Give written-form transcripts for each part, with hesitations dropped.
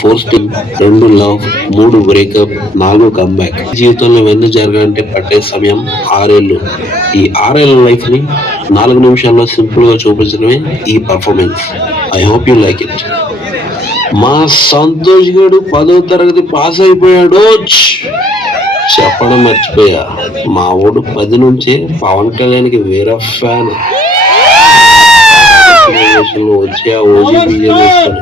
ఫోర్స్టింగ్, 2 love, 3 breakup, 4 comeback. జీవితంలో ఇవన్నీ జరగాలంటే పట్టే సమయం 6 ఏళ్ళు. ఈ 6 ఏళ్ళ లైఫ్ ని 4 నిమిషాల్లో సింపుల్ గా చూపించడమే ఈ performance. I hope you like it. మా సంతోష్ గడు 10వ తరగతి పాస్ అయిపోయాడు. చెప్పడం మర్చిపోయా, మా ఊడు 10 నుంచే పవన్ కళ్యాణ్కి వేరే ఫ్యాన్. వచ్చి ఆ ఓజీ బీజం వేస్తాడు.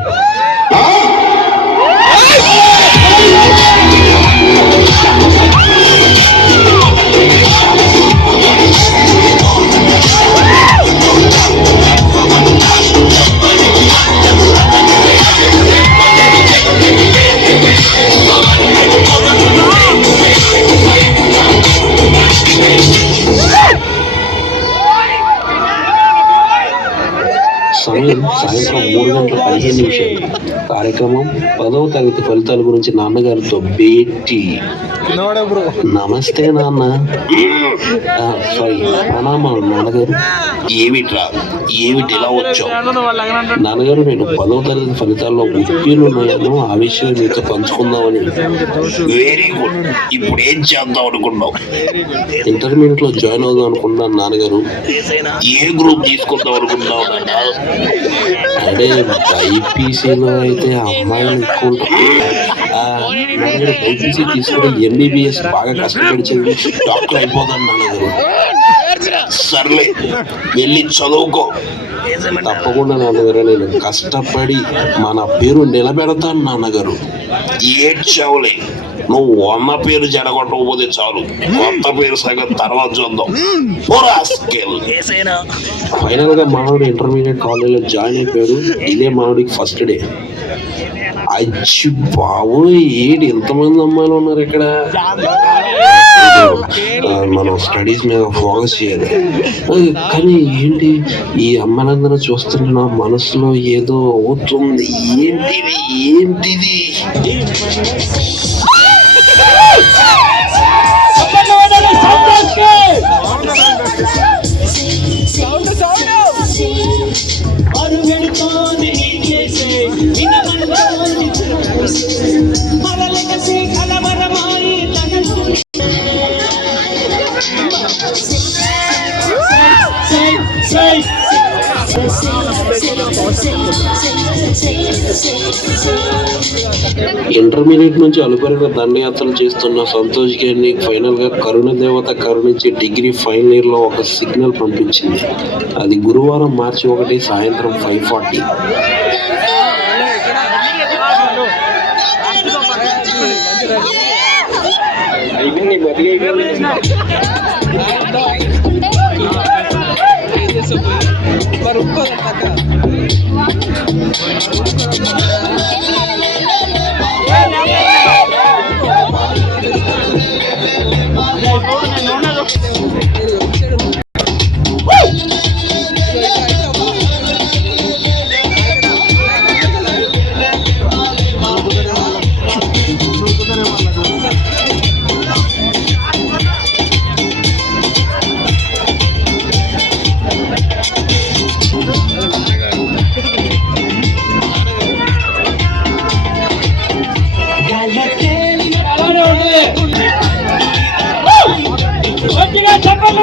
సమయం సాయంత్రం 3:15. కార్యక్రమం 10వ తరగతి ఫలితాల గురించి నాన్నగారితో భేటీ. నమస్తే నాన్న. సారీ, ప్రణామాలు నాన్నగారు. ఏమిటి ఇలా వచ్చావు? నాన్నగారు, నేను 10వ తరగతి ఫలితాల్లో ఉత్తీర్ణున్నాను, ఆ విషయం మీతో పంచుకుందామని. Very good. ఇప్పుడు ఏం చేద్దాం అనుకున్నావు? ఇంటర్మీడియట్ లో జాయిన్ అవుదాం అనుకున్నాను నాన్నగారు. ఏ గ్రూప్ తీసుకుందాం అనుకున్నావు? అంటే బైపీసీలో అయితే అమ్మాయిలు ఎక్కువ ఉంటాయి. బైపీసీ తీసుకుని ఎంబీబీఎస్ బాగా కష్టపడి చదివి డాక్టర్ అయిపోతాను నాన్నగారు. సర్లే, వెళ్ళి చదువుకో. తప్పకుండా నాన్నగారు, నేను కష్టపడి మన పేరు నిలబెడతాను నాన్నగారు. ఏడ్చావులే, నువ్వు ఉన్న పేరు జడగొట్టకపోతే చాలు, కొత్త పేరు సంగతి తర్వాత చూద్దాం. ఫైనల్ గా మానవుడు ఇంటర్మీడియట్ కాలేజీలో జాయిన్ అయిపోయాడు. ఇదే మానవుడికి ఫస్ట్ డే. అచ్చి బాబు, ఏంటి ఇంతమంది అమ్మాయిలు ఉన్నారు ఇక్కడ? మనం స్టడీస్ మీద ఫోకస్ చేయాలి. కానీ ఏంటి, ఈ అమ్మాయిలందరూ చూస్తుంటే నా మనసులో ఏదో అవుతుంది. ఏంటిది? ఇంటర్మీడియట్ నుంచి అలుపెరగ దండయాత్రలు చేస్తున్న సంతోష్ గారిని ఫైనల్ గా కరుణ దేవత కరుణించి డిగ్రీ ఫైనల్ ఇయర్ లో ఒక సిగ్నల్ పంపించింది. అది గురువారం మార్చి 1 సాయంత్రం 5:40. చెప్పండి